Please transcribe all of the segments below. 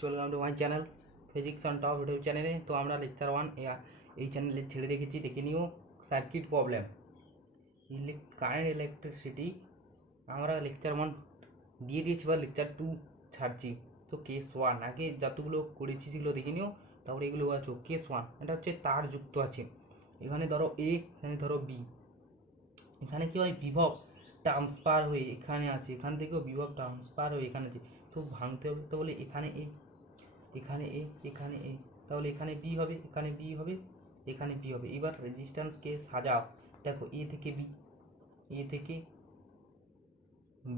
চললাম to my channel physics on top YouTube চ্যানেলে। তো আমরা লেকচার 1 এই চ্যানেলে ছেড়ে রেখেছি, দেখে নিও। সার্কিট প্রবলেম, কারেন্ট ইলেকট্রিসিটি আমরা লেকচার 1 দিয়ে দিয়েছি, বা লেকচার 2 ছাড়ছি। তো কেস 1 আগে যতগুলো করেছি সেগুলো দেখে নিও, তারপরে এগুলো আছো। কেস 1 এটা হচ্ছে তার যুক্ত আছে, এখানে ধরো এ, এখানে ধরো বি। এখানে কি হয়, বিভব ট্রান্সফার হয়ে এখানে আছে, এখান থেকেও বিভব ট্রান্সফার হয়ে এখানে আছে। তো ভাঙতে হবে, তো বলে এখানে এ, এখানে এ, এখানে এ, তাহলে এখানে বি হবে, এখানে বি হবে, এখানে বি হবে। এবার রেজিস্ট্যান্সকে সাজাও, দেখো এ থেকে বি, এ থেকে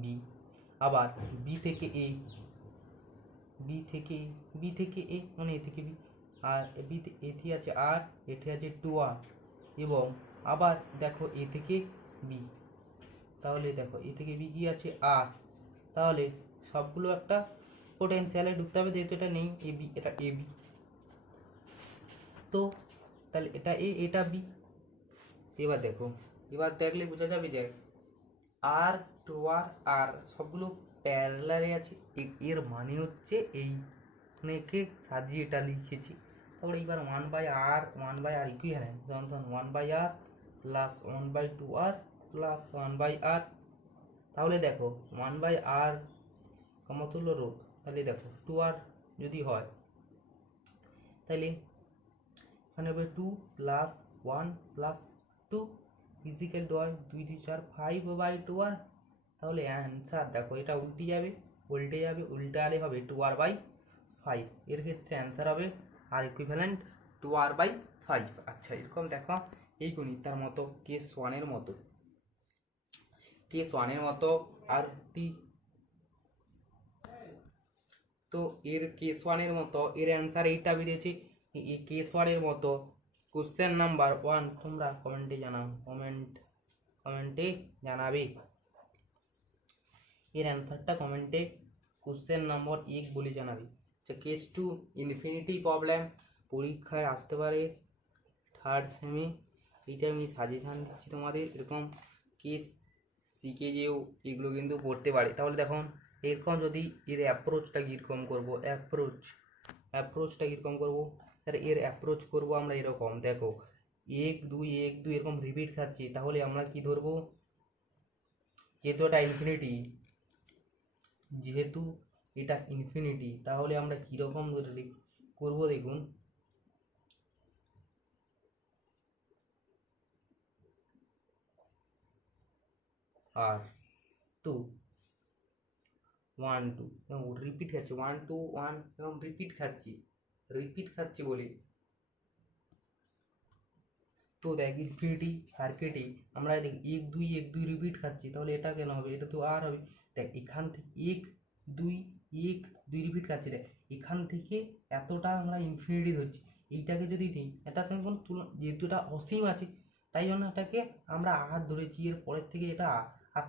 বি, আবার বি থেকে এ, বি থেকে বি থেকে এ, মানে এ থেকে বি, আর বি এটি আছে আর, এটি আছে 2R, এবং আবার দেখো এ থেকে বি, তাহলে দেখো এ থেকে বি কি আছে আর, তাহলে সবগুলো একটা পোটেনশিয়ালে ঢুকতে হবে, যেহেতু এটা নেই এ বি, এটা এ বি, তো তাহলে এটা এ, এটা বি। এবার দেখো, এবার দেখলে বোঝা যাবে যে আর 2R আর সবগুলো প্যারালালে আছে, এর মানে হচ্ছে এই কে সাজিয়ে এটা লিখেছি। তারপরে এবার 1/r 1/r ইকুইভ্যালেন্ট, যেমন 1/r plus 1/2R plus 1/r। তাহলে দেখো 1/r সমতুল্য রোধ, তাহলে দেখো 2R যদি হয়, তাহলে এখানে হবে 2 প্লাস 1 প্লাস 2 ইজিক্যাল টু হয় 2 2 4 5/2R। তাহলে অ্যান্সার দেখো, এটা উল্টে যাবে, উল্টালে হবে 2R/5। এর ক্ষেত্রে অ্যান্সার হবে আর ইকুইভ্যালেন্ট 2R/5। আচ্ছা, এরকম দেখো এই গণিতার মতো কেস 1-এর মতো, আর টি। তো এর কেস 1-এর মতো এর অ্যান্সার এইটা বেরিয়েছে। এই কেস 1-এর মতো কোশ্চেন নাম্বার 1 তোমরা কমেন্টে জানাও, কমেন্টে জানাবে এর অ্যান্সারটা, কমেন্টে কোশ্চেন নম্বর 1 বলে জানাবে। আচ্ছা, কেস 2 ইনফিনিটি প্রবলেম, পরীক্ষায় আসতে পারে থার্ড সেমে। এইটা আমি সাজেশান দিচ্ছি তোমাদের, এরকম কেস শিখে যেও, এগুলো কিন্তু পড়তে পারে। তাহলে দেখুন এরকম যদি এর অ্যাপ্রোচটা কীরকম করবো, অ্যাপ্রোচটা কীরকম করবো, স্যার এর অ্যাপ্রোচ করবো আমরা এরকম, দেখো 1 2 1 2 এরকম রিপিট খাচ্ছি, তাহলে আমরা কি ধরবো, যেহেতু এটা ইনফিনিটি, তাহলে আমরা কীরকম ধরে করবো দেখুন। আর 2 1 2 রিপিট খাচ্ছি, 1 2 1 এরকম রিপিট খাচ্ছি বলে। তো দেখ ইনফিনিটি সার্কিটে আমরা দেখ 1 2 1 2 রিপিট খাচ্ছি, তাহলে এটা কেন হবে, এটা তো আর হবে। দেখ এখান থেকে 1 2 1 2 রিপিট খাচ্ছি, দেখ এখান থেকে এতটা আমরা ইনফিনিটি ধরছি। এইটাকে যদি নিই, এটার সঙ্গে কোনো তুলনা, যেহেতু এটা অসীম আছে, তাই জন্য এটাকে আমরা আর ধরেছি, এর পরের থেকে এটা আর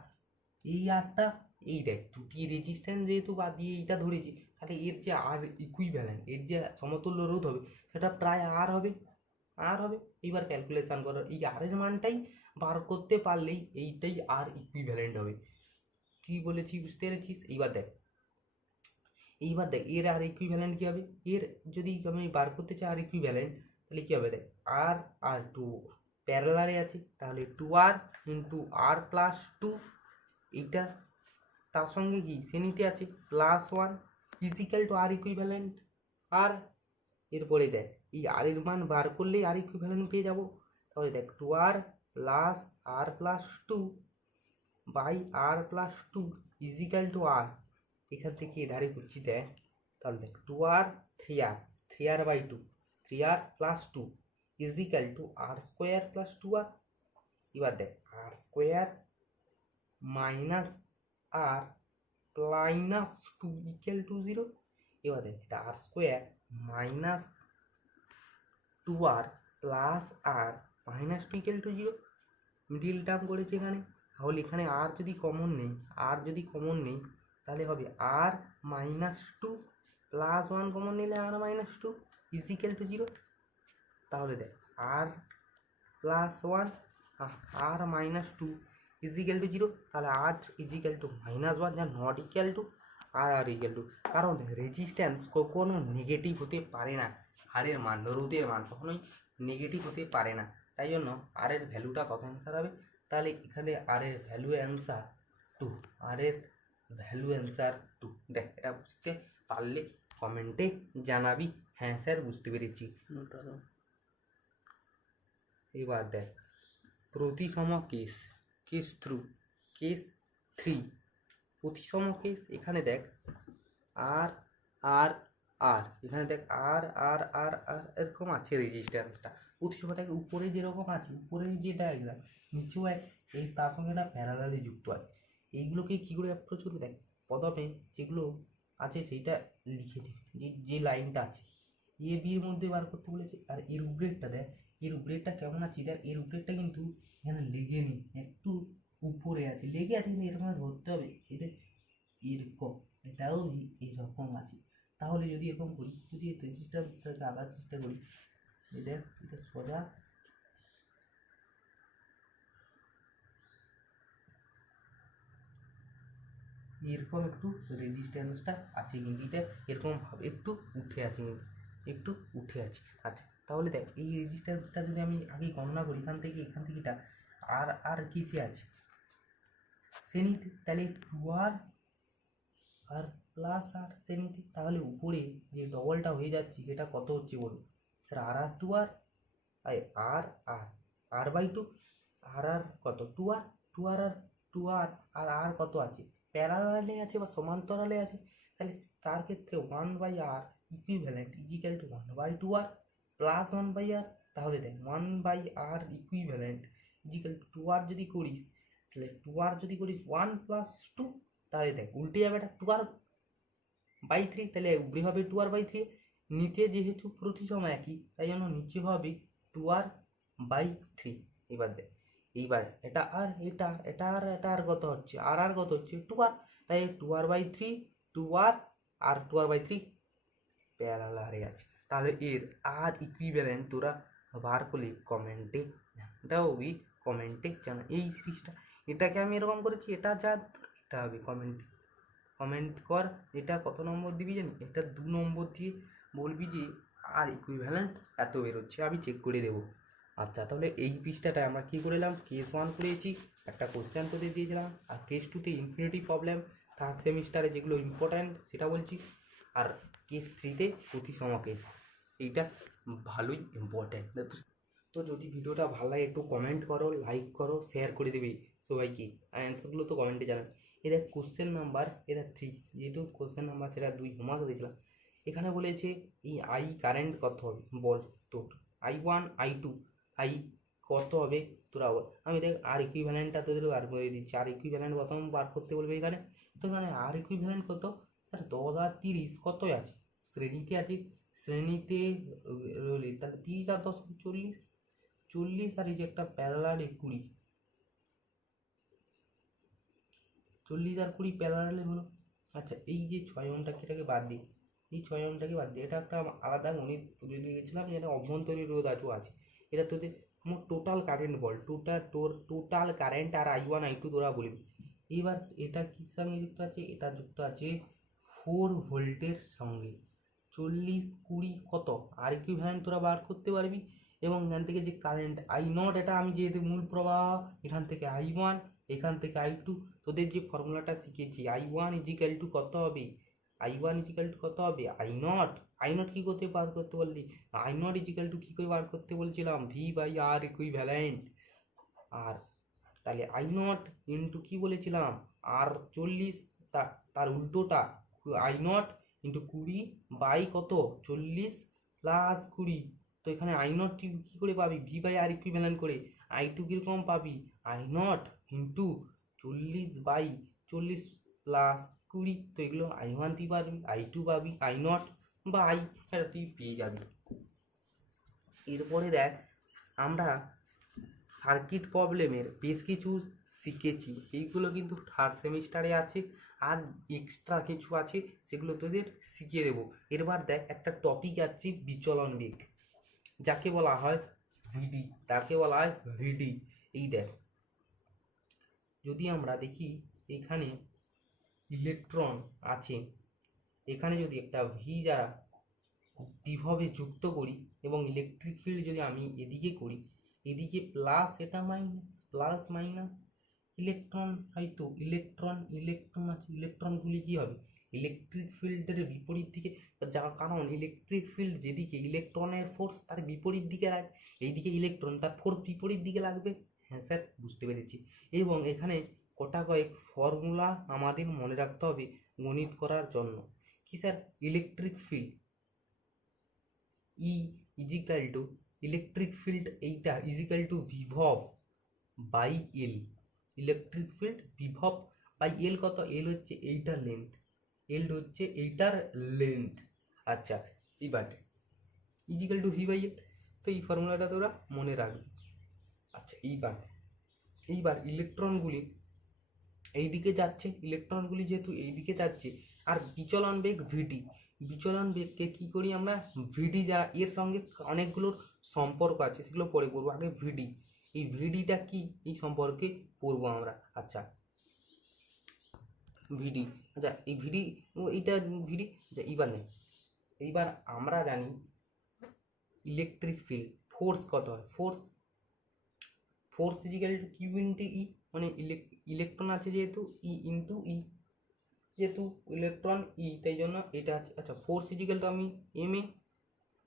এই আরটা, এই দেখ দুটি রেজিস্ট্যান্স যেহেতু বাদ দিয়ে এইটা ধরেছি, তাহলে এর যে আর ইকুইভ্যালেন্ট, এর যে সমতুল্য রোধ হবে, সেটা প্রায় আর হবে। এইবার ক্যালকুলেশন করো, এই আর এর মানটাই বার করতে পারলেই এইটাই আর ইকুইভ্যালেন্ট হবে। কি বলেছি বুঝতে পেরেছিস? এইবার দেখ এর আর ইকুইভ্যালেন্ট কি হবে, এর যদি আমি বার করতে চাই আর ইকুইভ্যালেন্ট, তাহলে কি হবে, দেখ আর 2 প্যারালালে আছে, তাহলে 2R ইন্টু আর প্লাস 2, এইটা তার সঙ্গে কি শ্রেণীতে আছে plus 1 is equal to R equivalent আর। এরপরে দেখ এই আর এর মান বার করলেই আর ইকুইভ্যালেন্ট পেয়ে যাব। তাহলে দেখ 2R plus R plus 2 by R plus 2 equal to R. এখান থেকে এধারে করছি, দেখ তাহলে দেখ 2R 3R/2 3R plus 2 equal to R square plus 2R। এবার দেখ আর স্কোয়ার মাইনাস আর প্লাইনাস 2 ইকুয়াল টু 0। এবার দেখ এটা R square minus 2R plus R minus 2 equal to 0, middle term করেছে এখানে। তাহলে এখানে আর যদি কমন নেই, তাহলে হবে আর মাইনাস 2 প্লাস 1 কমন নিলে আর মাইনাস 2 ইকুয়াল টু 0। তাহলে দেখ R plus 1 R minus 2 equal to 0, তাহলে আর ইকুয়াল টু -1 যা not equal to R R equal to, কারণ রেজিস্ট্যান্স কখনো নেগেটিভ হতে পারে না, আরের মান রোধের মান কখনোই নেগেটিভ হতে পারে না, তাই জন্য আর এর ভ্যালুটা কত অ্যান্সার হবে, তাহলে এখানে আর এর ভ্যালু অ্যান্সার 2, আর এর ভ্যালু অ্যান্সার 2। দেখ এটা বুঝতে পারলে কমেন্টে জানাবি হ্যাঁ স্যার বুঝতে পেরেছি। এবার দেখ প্রতিসম কেস, কেস থ্রি প্রতিসম কেস, এখানে দেখ আর আর আর, এখানে দেখ আর আর আর আর এরকম আছে রেজিস্ট্যান্সটা প্রতিসমটাকে উপরে যেরকম আছে, উপরে যে ডায়াগ্রাম নিচেও এক, এই তার সঙ্গে একটা প্যারালালি যুক্ত আছে। এইগুলোকে কী করে অ্যাপ্রোচ করবে, দেখ প্রথমে যেগুলো আছে সেইটা লিখে দে, যে লাইনটা আছে এ বির মধ্যে বার করতে বলেছে, আর এর উপরেরটা দেখ, এর উপরেরটা কেমন আছে দেখ, এর উপরেরটা কিন্তু এখানে লেগে নেই, একটু উপরে আছে, লেগে আছে কিন্তু এরকম ধরতে হবে, এটা এরকম, এটাও এরকম আছে। তাহলে যদি এরকম করি, যদি রেজিস্ট্যান্সটাকে আঁকার চেষ্টা করি, এটা সোজা এরকম একটু রেজিস্ট্যান্সটা আছে কিন্তু এটা এরকম ভাবে একটু উঠে আছে, কিন্তু একটু উঠে আছে। আচ্ছা তাহলে দেখ এই রেজিস্ট্যান্সটা যদি আমি আগে গণনা করি, এখান থেকে এটা আর আর কিসে আছে শ্রেণীতে, তাহলে 2r আর প্লাস আর শ্রেণীতে, তাহলে উপরে যে ডবলটা হয়ে যাচ্ছে এটা কত হচ্ছে বলুন sir, R R 2r, R R R by 2, আর আর কত 2r, 2r আর 2r আর আর কত আছে প্যারালালে আছে বা সমান্তরালে আছে, তাহলে তার ক্ষেত্রে 1/r equivalent is equal two 1/2r plus 1/r, তাহলে দেখ 1/r equivalent is equal two 2r যদি করিস, তাহলে 2r যদি করিস 1 প্লাস 2, তাহলে দেখ উল্টে যাবে এটা 2r/3, তাহলে উপরে হবে 2r/3, নিচে যেহেতু প্রতিসম একই তাই জন্য নিচে হবে 2r/3। এবার দেখ এইবার এটা আর এটা আর কত হচ্ছে, আর আর কত হচ্ছে 2r, তাই 2r/3 2r আর 2r/3 প্যারালালে আছে, তাহলে এর আর ইকুইভ্যালেন্ট তোরা বার করলে কমেন্টে, এটাও কমেন্টে জানা এই সিরিজটা, এটাকে আমি এরকম করেছি, এটা যা এটা হবে কমেন্ট কর, এটা কত নম্বর দিবি জানি, এটা 2 নম্বর দিয়ে বলবি যে আর ইকুইভ্যালেন্ট এত বেরোচ্ছে, আমি চেক করে দেবো। আচ্ছা তাহলে এই পৃষ্ঠাটা আমরা কী করলাম, কেস 1 করেছি, একটা কোশ্চেন তোদের দিয়েছিলাম, আর কেস 2তে ইনফিনিটি প্রবলেম থার্ড সেমিস্টারে যেগুলো ইম্পর্ট্যান্ট সেটা বলছি, আর কেস 3তে প্রতিসম কেস, এইটা ভালোই ইম্পর্ট্যান্ট। তো যদি ভিডিওটা ভালো লাগে একটু কমেন্ট করো, লাইক করো, শেয়ার করে দেবে সবাইকে, আর অ্যান্সারগুলো তো কমেন্টে জানাবে। এদের কোশ্চেন নাম্বার 3, যেহেতু কোশ্চেন নাম্বার সেটা 2 হোমওয়ার্ক দিয়েছিলাম, এখানে বলেছে এই আই কারেন্ট কত হবে বল, তোর I1 I2 আই কত হবে তোরা বল, আমি দেখ আর ইকুইভ্যালেন্টটা তোদের বার করে দিচ্ছি, আর ইকুইভ্যালেন্ট প্রথম বার করতে বলবে এখানে, তো এখানে আর ইকুইভ্যালেন্ট কত স্যার 10 আর 30 কত আছে শ্রেণীতে আছে, শ্রেণীতে রইলে তাহলে 30 আর 10 40, আর এই যে একটা প্যারালালে 20, 40 আর 20 প্যারালালে হলো। আচ্ছা এই যে 6 ওহমটাকে এটাকে বাদ দিই, এই 6 ওহমটাকে বাদ দিই, এটা একটা আলাদা গণিত তুলে দিয়েছিলাম যে এটা অভ্যন্তরীণ রোধ আজও আছে, এটা তোদের মোট টোটাল কারেন্ট বল, টোটাল কারেন্ট আর I1 I2 তোরা বলবি। এবার এটা কির সঙ্গে যুক্ত আছে, এটা যুক্ত আছে 4 ভোল্টের সঙ্গে, 40 20 কত আর ইকুইভ্যালেন্ট তোরা বার করতে পারবি, এবং এখান থেকে যে কারেন্ট I0, এটা আমি যেহেতু মূল প্রবাহ, এখান থেকে I1 এখান থেকে I2, তোদের যে ফর্মুলাটা শিখেছি I1 ইজিক্যাল টু কত হবে, I1 ইজিক্যাল টু কত হবে I0 কি করতে বার করতে বললি, I0 ইজিক্যাল টু কী করে বার করতে বলছিলাম V/R ইকুইভ্যালেন্ট, আর তাহলে I0 ইন্টু কী বলেছিলাম আর 40, তার উল্টোটা I0 ইন্টু 20 বাই কত 40 প্লাস 20, তো এখানে I0 কী করে পাবি V/R ইকুইভ্যালেন্ট করে, I2 কীরকম পাবি I0 ইন্টু 40/40 প্লাস 20, তো এগুলো I1 তুই পাবি, I2 পাবি, I0 বা I এটা তুই পেয়ে যাবি। এরপরে দেখ আমরা সার্কিট প্রবলেমের বেশ কিছু শিখেছি, এইগুলো কিন্তু থার্ড সেমিস্টারে আছে, আর এক্সট্রা কিছু আছে সেগুলো তোদের শিখিয়ে দেবো। এরবার দেখ একটা টপিক আছে বিচলন বেগ, যাকে বলা হয় ভিডি, এই দেখ যদি আমরা দেখি এখানে ইলেকট্রন আছে, এখানে যদি একটা ভি যারা বিভবে যুক্ত করি এবং ইলেকট্রিক ফিল্ড যদি আমি এদিকে করি, এদিকে প্লাস এটা মাইনাস, প্লাস মাইনাস ইলেকট্রন, হয়তো ইলেকট্রন আছে, ইলেকট্রনগুলি কি হবে ইলেকট্রিক ফিল্ডের বিপরীত দিকে, যার কারণ ইলেকট্রিক ফিল্ড যেদিকে ইলেকট্রনের ফোর্স তার বিপরীত দিকে লাগবে, এইদিকে ইলেকট্রন তার ফোর্স বিপরীত দিকে লাগবে। হ্যাঁ স্যার বুঝতে পেরেছি। এবং এখানে কটা কয়েক ফর্মুলা আমাদের মনে রাখতে হবে গণিত করার জন্য। কি sir, electric field E equal to electric field এইটা ইজিক্যাল টু বিভব বাই এল। ইলেকট্রিক ফিল্ড বিভব বাই এল কত, এল হচ্ছে এইটার লেন্থ, এল হচ্ছে এইটার লেন্থ। আচ্ছা এইবার equal to V by L, তো এই ফর্মুলাটা তোরা মনে রাখবি। আচ্ছা এইবার ইলেকট্রনগুলি এইদিকে যাচ্ছে, ইলেকট্রনগুলি যেহেতু এইদিকে যাচ্ছে, আর বিচলন বেগ ভিডি, বিচলন বেগকে কি করি আমরা ভিডি, যা এর সঙ্গে অনেকগুলোর সম্পর্ক আছে সেগুলো পরে পড়বো, আগে ভিডি, এই ভিডিটা কি এই সম্পর্কে পড়বো আমরা। আচ্ছা ভিডি, আচ্ছা এই ভিডি, এইটা ভিডি, আচ্ছা এইবার আমরা জানি ইলেকট্রিক ফিল্ড ফোর্স কত হয়, force equal to q into e, মানে ইলেকট্রন আছে যেহেতু ই ইন্টু ই, যেহেতু ইলেকট্রন ই তাই জন্য এটা আছে। আচ্ছা ফোর্স ইজিক্যাল টু আমি M A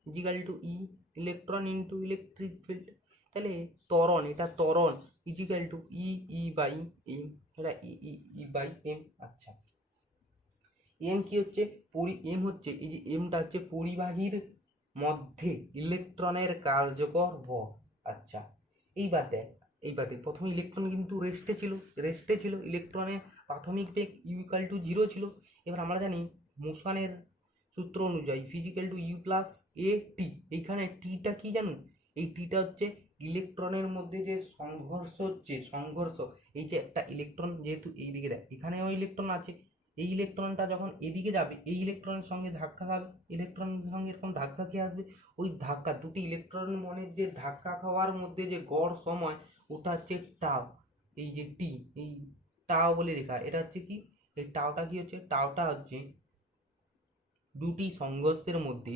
equal to E electron into electric field, তাহলে ত্বরণ, এটা ত্বরণ equal to E E by M, এটা E E E by M. আচ্ছা এম কি হচ্ছে, এম হচ্ছে এই যে এমটা হচ্ছে পরিবাহীর মধ্যে ইলেকট্রনের কার্যকর ভর। আচ্ছা এইবার দেখ প্রথমে ইলেকট্রন কিন্তু রেস্টে ছিল ইলেকট্রনের প্রাথমিক বেগ ইউইকাল টু 0 ছিল। এবার আমরা জানি মোশনের সূত্র অনুযায়ী ফিজিক্যাল টু ইউ প্লাস এ টি, এইখানে টিটা কি জানো, এই টিটা হচ্ছে ইলেকট্রনের মধ্যে যে সংঘর্ষ, এই যে একটা ইলেকট্রন যেহেতু এইদিকে দেখ এখানেও ইলেকট্রন আছে, এই ইলেকট্রনটা যখন এদিকে যাবে এই ইলেকট্রনের সঙ্গে ধাক্কা খাবে, ইলেকট্রনের সঙ্গে এরকম ধাক্কা খেয়ে আসবে, ওই ধাক্কা দুটি ইলেকট্রন মনের যে ধাক্কা খাওয়ার মধ্যে যে গড় সময় ওটা হচ্ছে টাও, এই যে টি, এই টাও বলে লেখা, এটা হচ্ছে কি, এই টাওটা কি হচ্ছে, টাওটা হচ্ছে দুটি সংঘর্ষের মধ্যে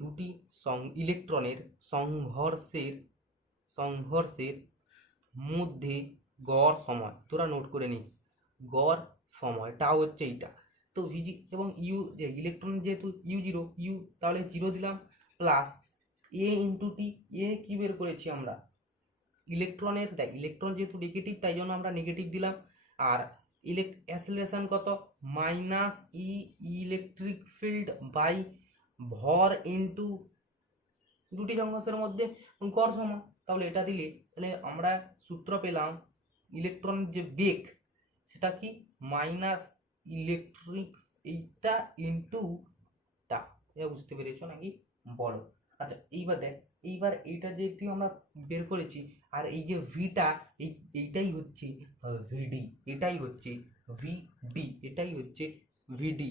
দুটি ইলেকট্রনের সংঘর্ষের মধ্যে গড় সময়, তোরা নোট করে নিস, গড় সময় টাও হচ্ছে এইটা। তো ভিজি এবং ইউ, যে ইলেকট্রন যেহেতু ইউ তাহলে 0 দিলাম, প্লাস এ ইন্টু টি, এ কি বের করেছি আমরা ইলেকট্রনের, দেখ ইলেকট্রন যেহেতু নেগেটিভ তাই জন্য আমরা নেগেটিভ দিলাম, আর অ্যাসিলেশন কত minus E electric field by ভর ইন্টু দুটি সংঘর্ষের মধ্যে গড় সমান, তাহলে এটা দিলে তাহলে আমরা সূত্র পেলাম ইলেকট্রনের যে বেগ সেটা কি মাইনাস ইলেকট্রিক এইটা ইন্টু টা, এটা বুঝতে পেরেছো নাকি বলো। আচ্ছা এইবার দেখ, এইবার এইটা যেহেতু আমরা বের করেছি, আর এই যে ভিটা এইটাই হচ্ছে ভিডি, এটাই হচ্ছে ভিডি, এটাই হচ্ছে ভিডি।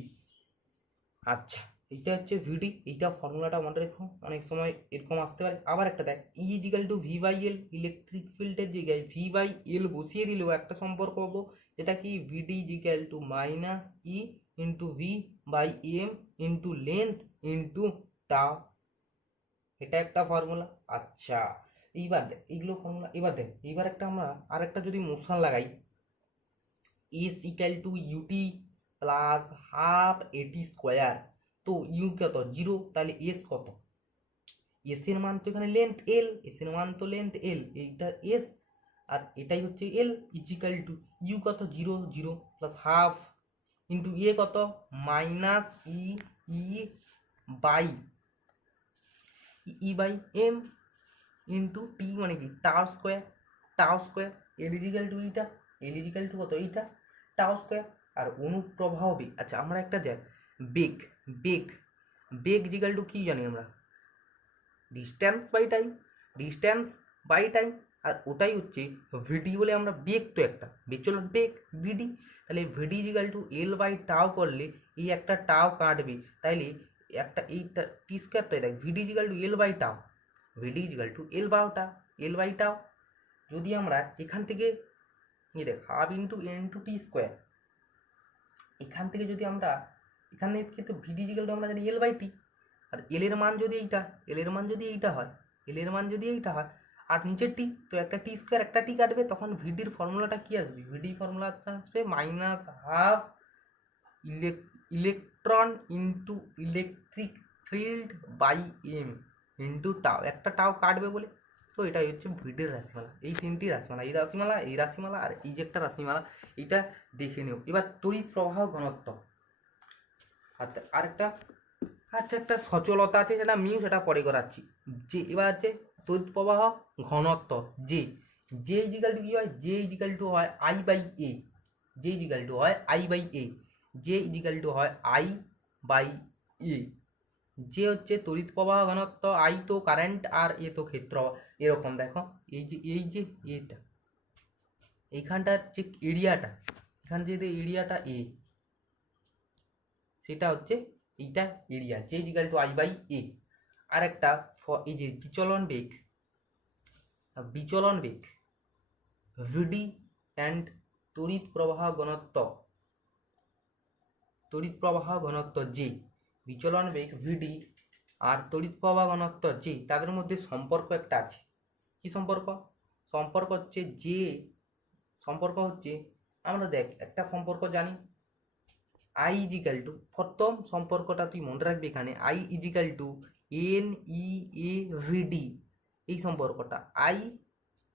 আচ্ছা এইটা হচ্ছে ভিডি, এইটা ফর্মুলাটা মনে রেখো, অনেক সময় এরকম আসতে পারে। আবার একটা দেখ E equal to V by L, electric ফিল্ডের জায়গায় ভি বাই এল বসিয়ে দিলেও একটা সম্পর্ক পাবো, যেটা কি VD equal to minus E into V by M into length into tau, এটা একটা ফর্মুলা। আচ্ছা এইবার দেখ এইগুলো ফর্মুলা, এবার দেখ এইবার একটা আমরা আর একটা যদি মোশন লাগাই, S equal to UT plus half AT square, তো ইউ কত 0, তাহলে এস কত, এস এর মান তো এখানে লেন্থ এল, এস এর মান তো লেন্থ এল, এইটা এস আর এটাই হচ্ছে এল, ইজিক্যাল টু ইউ কত 0 প্লাস হাফ ইন্টু এ কত minus E E by M into T, মানে কি টাও স্কোয়ার এল ইজিক্যাল টু এইটা, এল ইজিক্যাল টু কত এইটা টাও স্কোয়ার। আর অনুপ্রবাহ বেগ, আচ্ছা আমরা একটা দেখ বেগ বেগ বেগ ইজিক্যাল টু কি জানি আমরা ডিস্ট্যান্স বাই টাইম, আর ওটাই হচ্ছে ভিডি বলে আমরা বেগ, তো একটা বিচলন বেগ ভিডি, তাহলে ভিডি ইজিক্যাল টু এল বাই টাও করলে এই একটা টাও কাটবে, তাইলে একটা এইটা টি স্কোয়ার, তো এটা ভিডি ইজিক্যাল টু এল বাই টাও, ভিডি ইজিক্যাল টু এল বাই টাও। যদি আমরা এখান থেকে দেখ হাফ ইন্টু এন টু টি স্কোয়ার, এখান থেকে যদি আমরা এখান থেকে তো ভিডি ইজিক্যাল টু আমরা জানি L/T, আর এল এর মান যদি এইটা, এল এর মান যদি এইটা হয়, এল এর মান যদি এইটা হয় আর নিচের টি, তো একটা টি স্কোয়ার একটা টি কাটবে, তখন ভিডির ফর্মুলাটা কি আসবে? ভিডি ফর্মুলাটা আসবে -12 electron into electric field by M into tau, একটা টাও কাটবে বলে, তো এটাই হচ্ছে ভিডির রাশিমালা। এই তিনটি রাশিমালা, এই রাশিমালা, এই রাশিমালা আর এই যে একটা রাশিমালা, এটা দেখে নিও। এবার তড়িৎ প্রবাহ ঘনত্ব, আরেকটা আচ্ছা একটা সচলতা আছে যেটা মিউ, সেটা পরে করাচ্ছি। যে এবার হচ্ছে তড়িৎ প্রবাহ ঘনত্ব, যে যে ইজিক্যাল টু কি হয়? যে ইজিক্যাল টু হয় I/A, যে ইজিক্যাল টু হয় I/A, যে ইজিক্যাল টু হয় I/A। যে হচ্ছে তড়িৎ প্রবাহ ঘনত্ব, আই তো কারেন্ট আর এ তো ক্ষেত্র। এরকম দেখো, এই যে এটা, এইখানটার যে এরিয়াটা, এখান যে এরিয়াটা এ, সেটা হচ্ছে এইটা এরিয়া, যে ইজিক্যাল টু I/A। আর একটা এই যে বিচলন বেগ, বিচলন বেগ ভিডি অ্যান্ড তড়িৎ প্রবাহ ঘনত্ব, তড়িৎ প্রবাহ ঘনত্ব যে, বিচলন বেগ ভিডি আর তড়িৎ প্রবাহ ঘনত্ব যে, তাদের মধ্যে সম্পর্ক একটা আছে। কি সম্পর্ক? সম্পর্ক হচ্ছে যে, সম্পর্ক হচ্ছে আমরা দেখ একটা সম্পর্ক জানি, আই ইজিক্যাল টু, প্রথম সম্পর্কটা তুই মনে রাখবি এখানে, আই ইজিক্যাল টু NeAVD, এই সম্পর্কটা I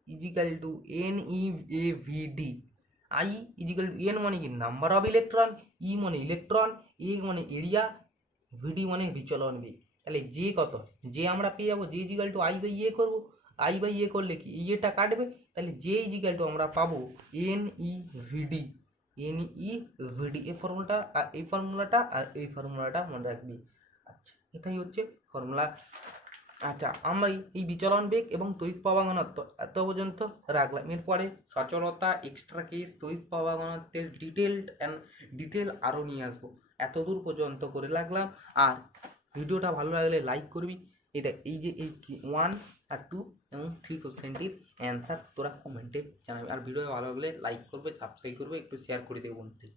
equal to NeAVD। I equal to N মানে কি নাম্বার অফ ইলেকট্রন, ই মানে ইলেকট্রন, এ মানে এরিয়া, ভিডি মানে বিচলন বেগ। তাহলে যে কত? যে আমরা পেয়ে যাবো যে ইজিক্যাল টু I/A করবো, I/A করলে কি এটা কাটবে, তাহলে যে ইজিক্যাল টু আমরা পাবো NeVD, NeVD। এই ফর্মুলাটা আর এই ফর্মুলাটা আর এই ফর্মুলাটা মনে রাখবি। আচ্ছা এটাই হচ্ছে ফর্মুলা। আচ্ছা আমরা এই বিচলন বেগ এবং তড়িৎ প্রবাহ ঘনত্ব এত পর্যন্ত রাখলাম। এরপরে সচলতা, এক্সট্রা কেস, তড়িৎ প্রবাহ ঘনত্বের ডিটেল আরও নিয়ে আসবো। এতদূর পর্যন্ত করে রাখলাম। আর ভিডিওটা ভালো লাগলে লাইক করবি। এটা এই যে এই 1 আর 2 এবং 3 কোশ্চেনটির অ্যান্সার তোরা কমেন্টে জানাবি। আর ভিডিও ভালো লাগলে লাইক করবে, সাবস্ক্রাইব করবে, একটু শেয়ার করে দেবে বন্ধুদের।